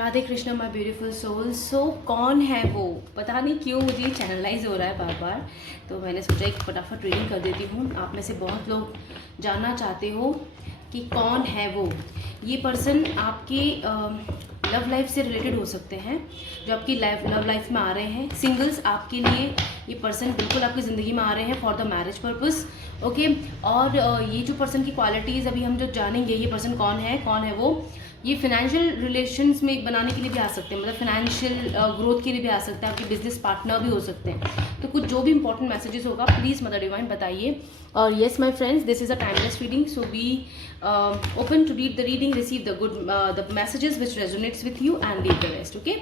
Radhe Krishna my beautiful soul. So कौन है वो, पता नहीं क्यों मुझे चैनलाइज हो रहा है बार बार, तो मैंने सोचा एक फटाफट रीडिंग कर देती हूँ। आप में से बहुत लोग जानना चाहते हो कि कौन है वो। ये पर्सन आपकी लव लाइफ से रिलेटेड हो सकते हैं, जो आपकी लव लाइफ में आ रहे हैं। सिंगल्स आपके लिए ये पर्सन बिल्कुल आपकी ज़िंदगी में आ रहे हैं for the marriage purpose. Okay, और ये जो पर्सन की क्वालिटीज़ अभी हम जो जानेंगे, ये पर्सन कौन है वो, ये फिनेंशियल रिलेशंस में बनाने के लिए भी आ सकते हैं, मतलब फिनेंशियल ग्रोथ के लिए भी आ सकते हैं, आपके बिजनेस पार्टनर भी हो सकते हैं। तो कुछ जो भी इंपॉर्टेंट मैसेजेस होगा प्लीज़ मदर डिवाइन बताइए। और yes my friends, this is a timeless reading, so be open to read the reading, receive the good the messages which resonates with you and leave the rest. Okay,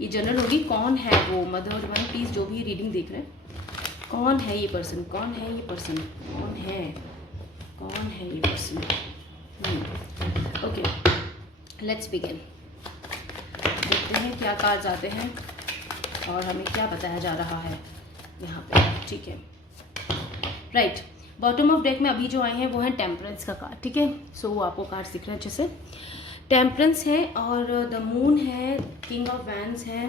ये general होगी। कौन है वो, mother divine please, जो भी reading देख रहे हैं, कौन है ये पर्सन, कौन है ये पर्सन, कौन है ये पर्सन। Okay, let's begin. देखते हैं क्या कार्ड्स आते हैं और हमें क्या बताया जा रहा है यहाँ पे। ठीक है, राइट। बॉटम ऑफ डेक में अभी जो आए हैं वो है टेम्परेंस का कार्ड। ठीक है, सो वो आपको कार्ड दिख रहा है अच्छे से। टेम्परेंस है और द मून है, किंग ऑफ वैंड्स है,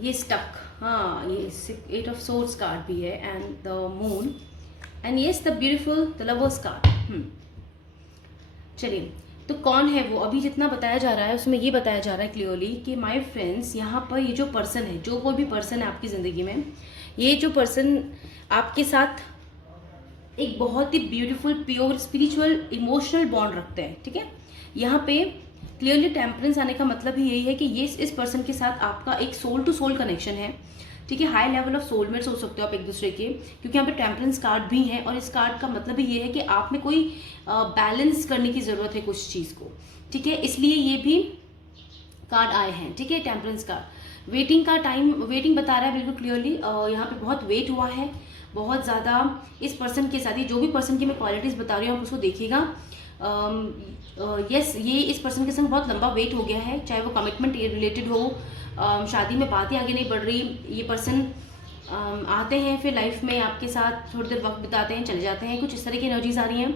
ये स्टक, हाँ ये 8 ऑफ सोर्ड्स कार्ड भी है, and the moon, and yes the beautiful the lovers card. चलिए, तो कौन है वो, अभी जितना बताया जा रहा है उसमें ये बताया जा रहा है क्लियरली कि माय फ्रेंड्स, यहाँ पर ये जो पर्सन है, जो कोई भी पर्सन है आपकी ज़िंदगी में, ये जो पर्सन आपके साथ एक बहुत ही beautiful, pure, spiritual, emotional bond रखते हैं। ठीक है, यहाँ पे क्लियरली टेम्परेंस आने का मतलब ही यही है कि ये इस पर्सन के साथ आपका एक सोल टू सोल कनेक्शन है। ठीक है, हाई लेवल ऑफ सोलमेट्स हो सकते हो आप एक दूसरे के, क्योंकि यहाँ पे टेम्परेंस कार्ड भी है और इस कार्ड का मतलब ही ये है कि आप में कोई बैलेंस करने की ज़रूरत है कुछ चीज़ को। ठीक है, इसलिए ये भी कार्ड आए हैं। ठीक है, टेम्परेंस कार्ड, वेटिंग का टाइम, वेटिंग बता रहा है बिल्कुल क्लियरली। यहाँ पे बहुत वेट हुआ है, बहुत ज़्यादा इस पर्सन के साथ। ही जो भी पर्सन की मैं क्वालिटीज़ बता रही हूँ आप उसको देखिएगा। यस, ये इस पर्सन के संग बहुत लंबा वेट हो गया है, चाहे वो कमिटमेंट रिलेटेड हो, शादी में बातें आगे नहीं बढ़ रही। ये पर्सन आते हैं, फिर लाइफ में आपके साथ थोड़ी देर वक्त बिताते हैं, चले जाते हैं, कुछ इस तरह की एनर्जीज आ रही हैं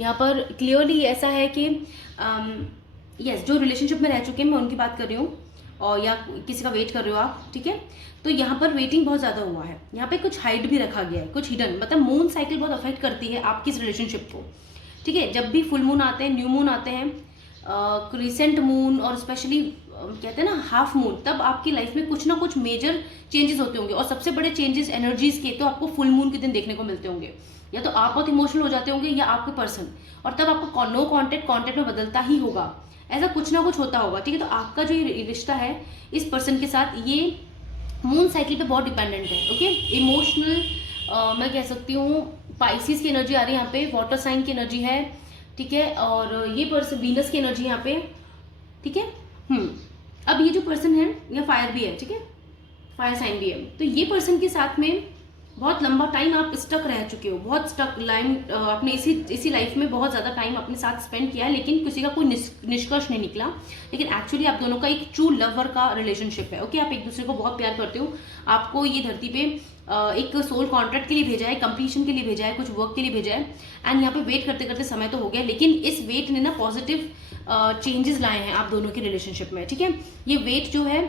यहाँ पर। क्लियरली ऐसा है कि यस, जो रिलेशनशिप में रह चुके हैं मैं उनकी बात कर रही हूँ, और या किसी का वेट कर रहे हो आप। ठीक है, तो यहाँ पर वेटिंग बहुत ज़्यादा हुआ है। यहाँ पे कुछ हाइड भी रखा गया है, कुछ हिडन, मतलब मून साइकिल बहुत अफेक्ट करती है आपकी इस रिलेशनशिप को। ठीक है, जब भी फुल मून आते हैं, न्यू मून आते हैं, क्रिसेंट मून, और स्पेशली कहते हैं ना हाफ मून, तब आपकी लाइफ में कुछ ना कुछ मेजर चेंजेस होते होंगे। और सबसे बड़े चेंजेस एनर्जीज के तो आपको फुल मून के दिन देखने को मिलते होंगे। या तो आप बहुत इमोशनल हो जाते होंगे, या आपके पर्सन, और तब आपको नो कॉन्टेक्ट में बदलता ही होगा, ऐसा कुछ ना कुछ होता होगा। ठीक है, तो आपका जो ये रिश्ता है इस पर्सन के साथ, ये मून साइकिल पे बहुत डिपेंडेंट है। ओके, इमोशनल, मैं कह सकती हूँ पाइसिस की एनर्जी आ रही है यहाँ पे, वाटर साइन की एनर्जी है। ठीक है, और ये पर्सन वीनस की एनर्जी यहाँ पे। ठीक है, अब ये जो पर्सन है ये फायर भी है। ठीक है, फायर साइन भी है। तो ये पर्सन के साथ में बहुत लंबा टाइम आप स्टक रह चुके हो, बहुत स्टक लाइन, आपने इसी लाइफ में बहुत ज़्यादा टाइम अपने साथ स्पेंड किया है, लेकिन किसी का कोई निष्कर्ष नहीं निकला। लेकिन एक्चुअली आप दोनों का एक ट्रू लवर का रिलेशनशिप है। ओके, आप एक दूसरे को बहुत प्यार करते हो, आपको ये धरती पे एक सोल कॉन्ट्रैक्ट के लिए भेजा है, कंप्लीशन के लिए भेजा है, कुछ वर्क के लिए भेजा है, एंड यहाँ पे वेट करते करते समय तो हो गया, लेकिन इस वेट ने ना पॉजिटिव चेंजेस लाए हैं आप दोनों के रिलेशनशिप में। ठीक है, ये वेट जो है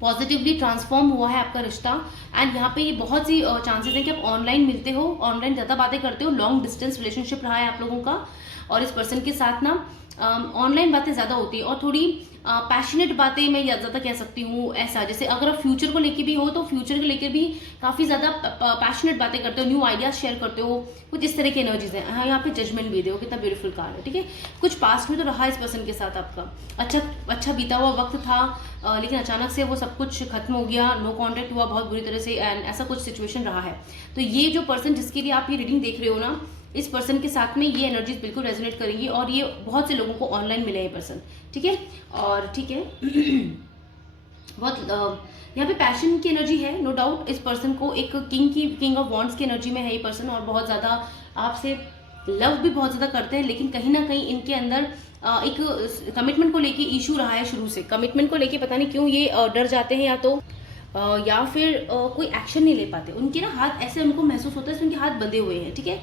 पॉजिटिवली ट्रांसफॉर्म हुआ है आपका रिश्ता। एंड यहाँ पे ये बहुत सी चांसेस हैं कि आप ऑनलाइन मिलते हो, ऑनलाइन ज़्यादा बातें करते हो, लॉन्ग डिस्टेंस रिलेशनशिप रहा है आप लोगों का, और इस पर्सन के साथ ना ऑनलाइन बातें ज़्यादा होती है, और थोड़ी पैशनेट बातें मैं ज़्यादा कह सकती हूँ। ऐसा जैसे अगर आप फ्यूचर को लेके भी हो तो फ्यूचर को लेकर भी काफ़ी ज़्यादा पैशनेट बातें करते हो, न्यू आइडियाज़ शेयर करते हो, कुछ इस तरह की एनर्जीज है। हाँ, यहाँ पे जजमेंट भी देखो कितना ब्यूटीफुल कार्ड है। ठीक है, कुछ पास्ट में तो रहा इस पर्सन के साथ आपका अच्छा बीता हुआ वक्त था, लेकिन अचानक से वो सब कुछ खत्म हो गया, नो कॉन्टैक्ट हुआ बहुत बुरी तरह से, एंड ऐसा कुछ सिचुएशन रहा है। तो ये जो पर्सन जिसके लिए आप ये रीडिंग देख रहे हो ना, इस पर्सन के साथ में ये एनर्जीज बिल्कुल रेजोनेट करेंगी, और ये बहुत से लोगों को ऑनलाइन मिले ये पर्सन। ठीक है, और ठीक है बहुत यहाँ पे पैशन की एनर्जी है, नो डाउट। इस पर्सन को एक किंग ऑफ वॉन्ड्स की एनर्जी में है ये पर्सन, और बहुत ज़्यादा आपसे लव भी बहुत ज़्यादा करते हैं, लेकिन कहीं ना कहीं इनके अंदर एक कमिटमेंट को लेके इशू रहा है शुरू से। कमिटमेंट को लेके पता नहीं क्यों ये डर जाते हैं, या फिर कोई एक्शन नहीं ले पाते। उनके ना हाथ ऐसे उनको महसूस होता है उनके हाथ बंधे हुए हैं। ठीक है,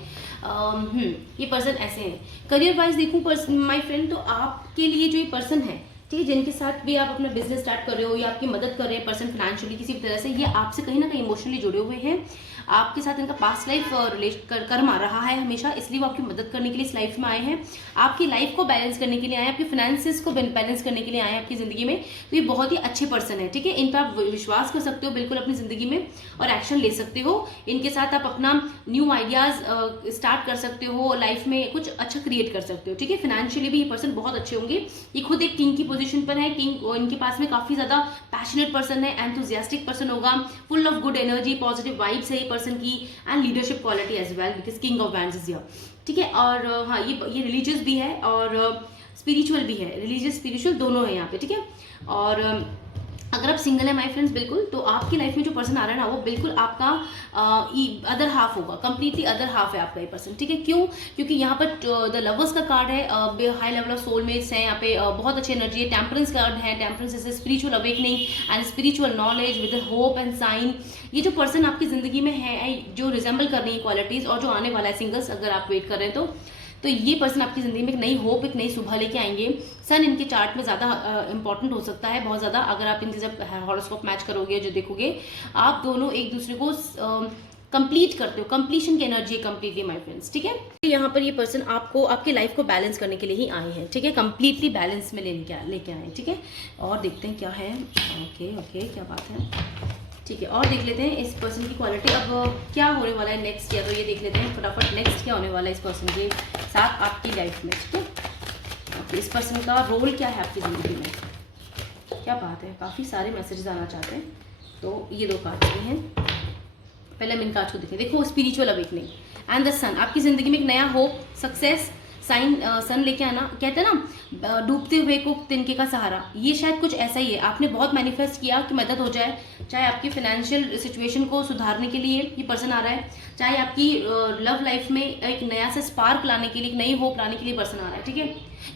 ये पर्सन ऐसे हैं। करियर वाइज देखूँ माय फ्रेंड, तो आपके लिए जो ये पर्सन है ठीक है, जिनके साथ भी आप अपना बिजनेस स्टार्ट कर रहे हो या आपकी मदद कर रहे हैं पर्सन फाइनेंशियली किसी भी तरह से, ये आपसे कहीं ना कहीं इमोशनली जुड़े हुए हैं, आपके साथ इनका पास्ट लाइफ रिलेट कर्म आ रहा है हमेशा, इसलिए वो आपकी मदद करने के लिए इस लाइफ में आए हैं, आपकी लाइफ को बैलेंस करने के लिए आए हैं, आपके फाइनेंसेस को बैलेंस करने के लिए आए हैं आपकी ज़िंदगी में। तो ये बहुत ही अच्छे पर्सन है, ठीक है, इन पर आप विश्वास कर सकते हो बिल्कुल अपनी ज़िंदगी में और एक्शन ले सकते हो। इनके साथ आप अपना न्यू आइडियाज़ स्टार्ट कर सकते हो, लाइफ में कुछ अच्छा क्रिएट कर सकते हो, ठीक है। फाइनेंशियली भी ये पर्सन बहुत अच्छे होंगे। ये खुद एक किंग की पोजीशन पर है, किंग इनके पास में काफ़ी ज़्यादा पैशनेट पर्सन है, एंथुजियास्टिक पर्सन होगा, full of good energy, positive vibes है ये पर्सन की, and leadership quality as well because king of wands is here, ठीक है। और हाँ, ये रिलीजियस भी है और स्पिरिचुअल भी है, रिलीजियस स्पिरिचुअल दोनों है यहाँ पे, ठीक है। और अगर आप सिंगल है माय फ्रेंड्स, बिल्कुल, तो आपकी लाइफ में जो पर्सन आ रहा है ना, वो बिल्कुल आपका अदर हाफ होगा, कंप्लीटली अदर हाफ है आपका ये पर्सन, ठीक है। क्यों? क्योंकि यहाँ पर द लवर्स का कार्ड है, हाई लेवल ऑफ सोलमेट्स है यहाँ पे, बहुत अच्छी एनर्जी है। टेम्परेंस कार्ड है, temperance is spiritual awakening and spiritual knowledge with hope and sign. ये जो पर्सन आपकी जिंदगी में है, जो रिजेंबल कर रही है क्वालिटीज, और जो आने वाला है सिंगल्स, अगर आप वेट कर रहे हैं तो ये पर्सन आपकी ज़िंदगी में एक नई होप, एक नई सुबह लेके आएंगे। सन इनके चार्ट में ज़्यादा इंपॉर्टेंट हो सकता है, बहुत ज़्यादा। अगर आप इनके जब हॉरोस्कोप मैच करोगे, जो देखोगे, आप दोनों एक दूसरे को कंप्लीट करते हो, कंप्लीशन की एनर्जी है कंप्लीटली माय फ्रेंड्स, ठीक है। यहाँ पर ये पर्सन आपको आपकी लाइफ को बैलेंस करने के लिए ही आए हैं, ठीक है, कंप्लीटली बैलेंस में लेके आए हैं, ठीक है। और देखते हैं क्या है। ओके, क्या बात है, ठीक है। और देख लेते हैं इस पर्सन की क्वालिटी अब क्या होने वाला है नेक्स्ट, या तो ये देख लेते हैं फटाफट नेक्स्ट क्या होने वाला है इस पर्सन के साथ आपकी लाइफ में, ठीक है। ओके, इस पर्सन का रोल क्या है आपकी ज़िंदगी में, क्या बात है। काफ़ी सारे मैसेजेस आना चाहते हैं, तो ये 2 कार्ड्स भी हैं। पहले हम इन कार्ड्स को देखें। देखो, स्पिरिचुअल अवेकनिंग एंड द सन, आपकी ज़िंदगी में एक नया होप, सक्सेस, साइन, सन लेके आना। कहते हैं ना, डूबते हुए को तिनके का सहारा, ये शायद कुछ ऐसा ही है। आपने बहुत मैनिफेस्ट किया कि मदद हो जाए, चाहे आपकी फाइनेंशियल सिचुएशन को सुधारने के लिए ये पर्सन आ रहा है, चाहे आपकी लव लाइफ में एक नया सा स्पार्क लाने के लिए, एक नई होप लाने के लिए पर्सन आ रहा है, ठीक है।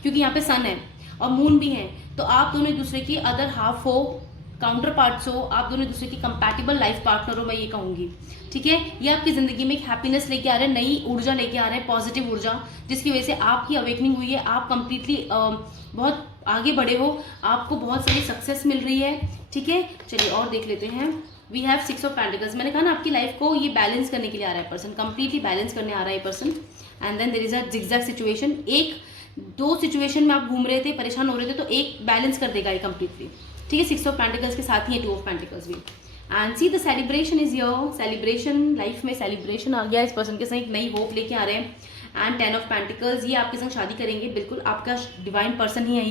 क्योंकि यहाँ पे सन है और मून भी है, तो आप दोनों एक दूसरे की अदर हाफ हो, काउंटर पार्ट्स हो, आप दोनों एक दूसरे की कंपैटिबल लाइफ पार्टनर हो, मैं ये कहूँगी, ठीक है। ये आपकी ज़िंदगी में एक हैप्पीनेस लेके आ रहे हैं, नई ऊर्जा लेके आ रहे हैं, पॉजिटिव ऊर्जा, जिसकी वजह से आपकी अवेकनिंग हुई है, आप कंप्लीटली बहुत आगे बढ़े हो, आपको बहुत सारी सक्सेस मिल रही है, ठीक है। चलिए और देख लेते हैं। We have 6 of pentacles. मैंने कहा ना, आपकी लाइफ को ये बैलेंस करने के लिए आ रहा है पर्सन, कंप्लीटली बैलेंस करने आ रहा है person. And then there is a zigzag situation, 1-2 situation में आप घूम रहे थे, परेशान हो रहे थे, तो एक बैलेंस कर देगा ये कंप्लीटली, ठीक है। 6 ऑफ पेंटिकल्स के साथ ही है 2 ऑफ पेंटिकल्स भी। And see the celebration is your, celebration, life में सेलिब्रेशन आ गया इस पर्सन के संग, एक नई होप लेके आ रहे हैं। एंड 10 ऑफ पेंटिकल्स, ये आपके संग शादी करेंगे, बिल्कुल आपका डिवाइन पर्सन ही है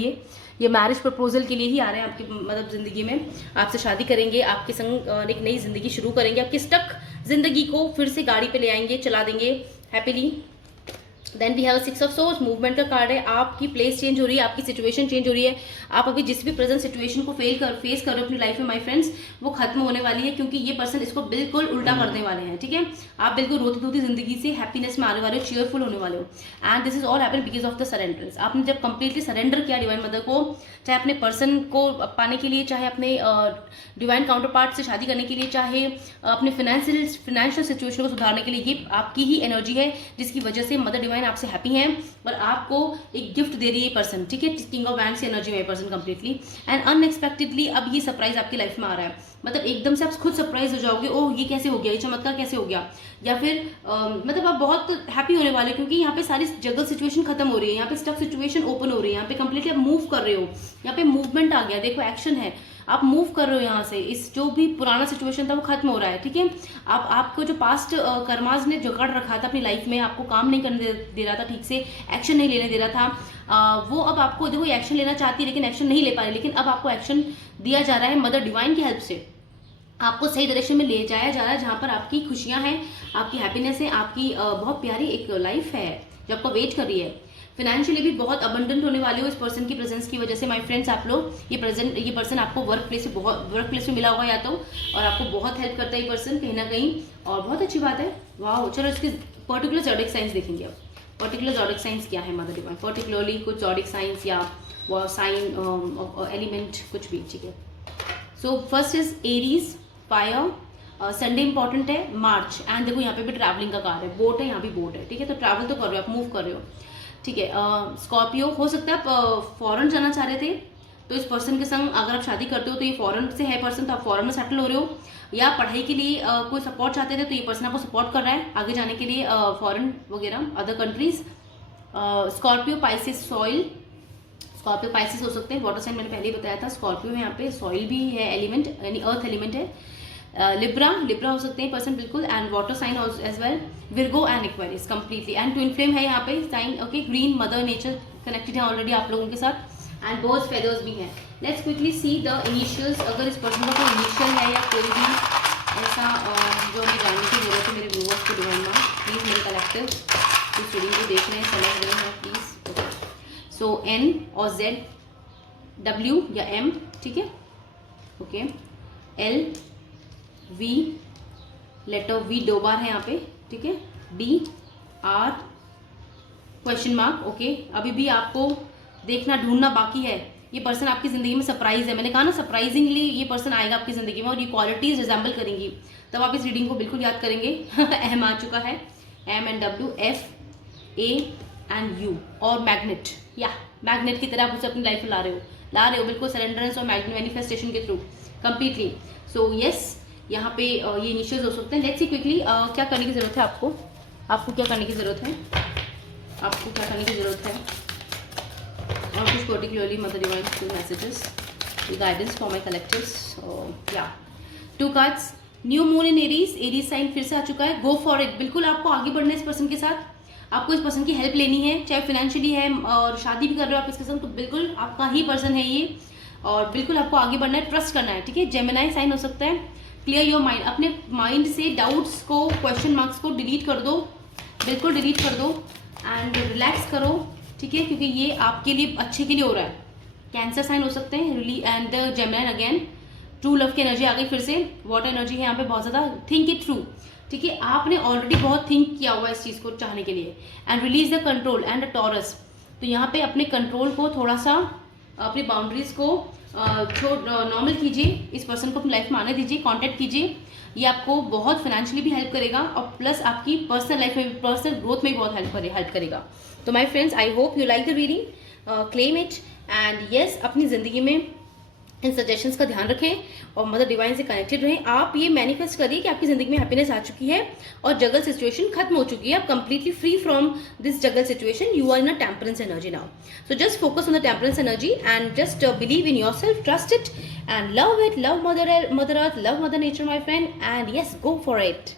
ये मैरिज प्रपोजल के लिए ही आ रहे हैं आपकी मतलब ज़िंदगी में, आपसे शादी करेंगे, आपके संग एक नई ज़िंदगी शुरू करेंगे, आपकी स्टक ज़िंदगी को फिर से गाड़ी पे ले आएंगे, चला देंगे happily. Then we have 6 of swords, movement का कार्ड है। आपकी प्लेस चेंज हो रही है, आपकी सिचुएशन चेंज हो रही है, आप अभी जिस भी प्रेजेंट सिचुएशन को फेस कर रहे हो अपनी लाइफ में माय फ्रेंड्स, वो खत्म होने वाली है, क्योंकि ये पर्सन इसको बिल्कुल उल्टा करने वाले हैं, ठीक है। आप बिल्कुल रोती धोती जिंदगी से हैप्पीनेस में आने वाले हो, चीयरफुल होने वाले हो। And this is all happen because of the surrenderence. आपने जब कंप्लीटली सरेंडर किया डिवाइन मदर को, चाहे अपने पर्सन को पाने के लिए, चाहे अपने डिवाइन काउंटर पार्ट से शादी करने के लिए, चाहे अपने फाइनेंशियल सिचुएशन को सुधारने के लिए, ये आपकी ही एनर्जी है जिसकी वजह से मदर डिवाइन आपसे हैप्पी है और आपको एक गिफ्ट दे रही है पर्सन, ठीक है। किंग ऑफ वैंड्स एनर्जी में पर्सन कंप्लीटली एंड अनएक्सपेक्टेडली अब ये सरप्राइज आपकी लाइफ में आ रहा है, मतलब एकदम से आप खुद सरप्राइज हो जाओगे, ओह ये कैसे हो गया, ये चमत्कार कैसे हो गया, या फिर मतलब आप बहुत हैप्पी होने वाले, क्योंकि यहाँ पे सारी जगह सिचुएशन खत्म हो रही है, यहाँ पे स्टक सिचुएशन ओपन हो रही है, यहाँ पे कंप्लीटली आप मूव कर रहे हो, यहाँ पे मूवमेंट आ गया, देखो एक्शन है, आप मूव कर रहे हो यहाँ से, इस जो भी पुराना सिचुएशन था वो खत्म हो रहा है, ठीक है। आपको जो पास्ट कर्माज ने जकड़ रखा था अपनी लाइफ में, आपको काम नहीं करने दे रहा था, ठीक से एक्शन नहीं लेने दे रहा था, वो अब आपको देखो एक्शन लेना चाहती है लेकिन एक्शन नहीं ले पा रही, लेकिन अब आपको एक्शन दिया जा रहा है मदर डिवाइन की हेल्प से, आपको सही डायरेक्शन में ले जाया जा रहा है, जहाँ पर आपकी खुशियाँ हैं, आपकी हैप्पीनेस है, आपकी बहुत प्यारी एक लाइफ है जो आपको वेट कर रही है। फाइनेंशियली भी बहुत अबंडेंट होने वाले हो इस पर्सन की प्रेजेंस की वजह से माय फ्रेंड्स। आप लोग ये पर्सन आपको वर्क प्लेस में मिला होगा या तो, और आपको बहुत हेल्प करता है ये पर्सन कहीं ना कहीं, और बहुत अच्छी बात है। वाह, चलो इसके पर्टिकुलर ज़ोडिक साइंस देखेंगे अब। पर्टिकुलर ज़ोडिक साइंस क्या है मदर डिवाइन, पर्टिकुलरली कुछ ज़ोडिक साइंस या वो साइन एलिमेंट कुछ भी, ठीक है। So first is Aries, fire, Sunday important है, मार्च, एंड देखो यहाँ पे भी ट्रैवलिंग का कार्ड है, बोट है, यहाँ भी बोट है, ठीक है। तो ट्रैवल तो कर रहे हो आप, मूव कर रहे हो, ठीक है। स्कॉर्पियो, हो सकता है आप फॉरेन जाना चाह रहे थे, तो इस पर्सन के संग अगर आप शादी करते हो तो ये फॉरेन से है पर्सन, तो आप फॉरेन में सेटल हो रहे हो, या पढ़ाई के लिए कोई सपोर्ट चाहते थे तो ये पर्सन आपको सपोर्ट कर रहा है आगे जाने के लिए फॉरेन वगैरह other countries. Scorpio Pisces soil, Scorpio Pisces हो सकते हैं। वाटर साइन मैंने पहले ही बताया था, स्कॉर्पियो है यहाँ पे, सॉइल भी है एलिमेंट, यानी अर्थ एलिमेंट है। लिब्रा, लिब्रा हो सकते हैं पर्सन बिल्कुल, and water sign as well, Virgo and Aquarius completely, and twin flame है यहाँ पे sign. Okay, green mother nature connected है ऑलरेडी आप लोगों के साथ, एंड बर्ड्स फेदर्स भी हैं। Let's quickly see the initials, अगर इस पर्सन का कोई इनिशियल है या कोई भी ऐसा जो हमें जानने की जरूरत है मेरे व्यूअर्स को डिवाइन में, प्लीज़ मेरे कलेक्टिव इस रीडिंग को देख रहे हैं, समझ रहे हैं प्लीज़। सो एन और जेड, डब्ल्यू या एम, ठीक है, okay, L, V, letter V 2 बार है यहाँ पे, ठीक है, D, R, question mark. Okay, अभी भी आपको देखना ढूंढना बाकी है। ये पर्सन आपकी ज़िंदगी में सरप्राइज है, मैंने कहा ना सरप्राइजिंगली ये पर्सन आएगा आपकी ज़िंदगी में और ये क्वालिटीज़ रिजेंबल करेंगी, तब आप इस रीडिंग को बिल्कुल याद करेंगे। एम आ चुका है, M and W, F, A and U, और मैग्नेट, या मैग्नेट की तरह आप उसे अपनी लाइफ में ला रहे हो बिल्कुल, सरेंडरेंस और मैनिफेस्टेशन के थ्रू कंप्लीटली। सो यस, यहाँ पे ये इनिशियल्स हो सकते हैं। लेट्स सी क्विकली क्या करने की ज़रूरत है आपको क्या करने की ज़रूरत है, आपको क्या करने की ज़रूरत है, और कुछ particularly mother divine two messages guidance for my collectives. या 2 cards, new moon in Aries, Aries sign फिर से आ चुका है। गो फॉर इट, बिल्कुल आपको आगे बढ़ना है इस पर्सन के साथ, आपको इस पर्सन की हेल्प लेनी है, चाहे फाइनेंशियली है और शादी भी कर रहे हो आप इसके साथ, तो बिल्कुल आपका ही पर्सन है ये, और बिल्कुल आपको आगे बढ़ना है, ट्रस्ट करना है, ठीक है। जेमिनाई साइन हो सकता है। क्लियर योर माइंड, अपने माइंड से डाउट्स को, क्वेश्चन मार्क्स को डिलीट कर दो, बिल्कुल डिलीट कर दो, एंड रिलैक्स करो, ठीक है, क्योंकि ये आपके लिए अच्छे के लिए हो रहा है। कैंसर साइन हो सकते हैं, and the Gemini again, true love की एनर्जी आ गई फिर से, वाटर एनर्जी है यहाँ पे बहुत ज़्यादा, थिंक इट थ्रू, ठीक है, आपने ऑलरेडी बहुत थिंक किया हुआ है इस चीज़ को चाहने के लिए, and release the control and the taurus, तो यहाँ पे अपने कंट्रोल को थोड़ा सा, अपनी बाउंड्रीज को नॉर्मल कीजिए, इस पर्सन को अपनी लाइफ में आने दीजिए, कांटेक्ट कीजिए, ये आपको बहुत फाइनेंशियली भी हेल्प करेगा और प्लस आपकी पर्सनल लाइफ में, पर्सनल ग्रोथ में भी बहुत हेल्प करेगा। तो my friends, I hope you like the reading, claim it, and yes, अपनी ज़िंदगी में इन सजेशंस का ध्यान रखें और मदर डिवाइन से कनेक्टेड रहें। आप ये मैनिफेस्ट करिए कि आपकी ज़िंदगी में हैप्पीनेस आ चुकी है और जगल सिचुएशन खत्म हो चुकी है, आप completely free from this juggle situation, you are in a temperance energy now. So just focus on the temperance energy and just believe in yourself, trust it and love it, love mother earth, love mother nature my friend, and yes, go for it.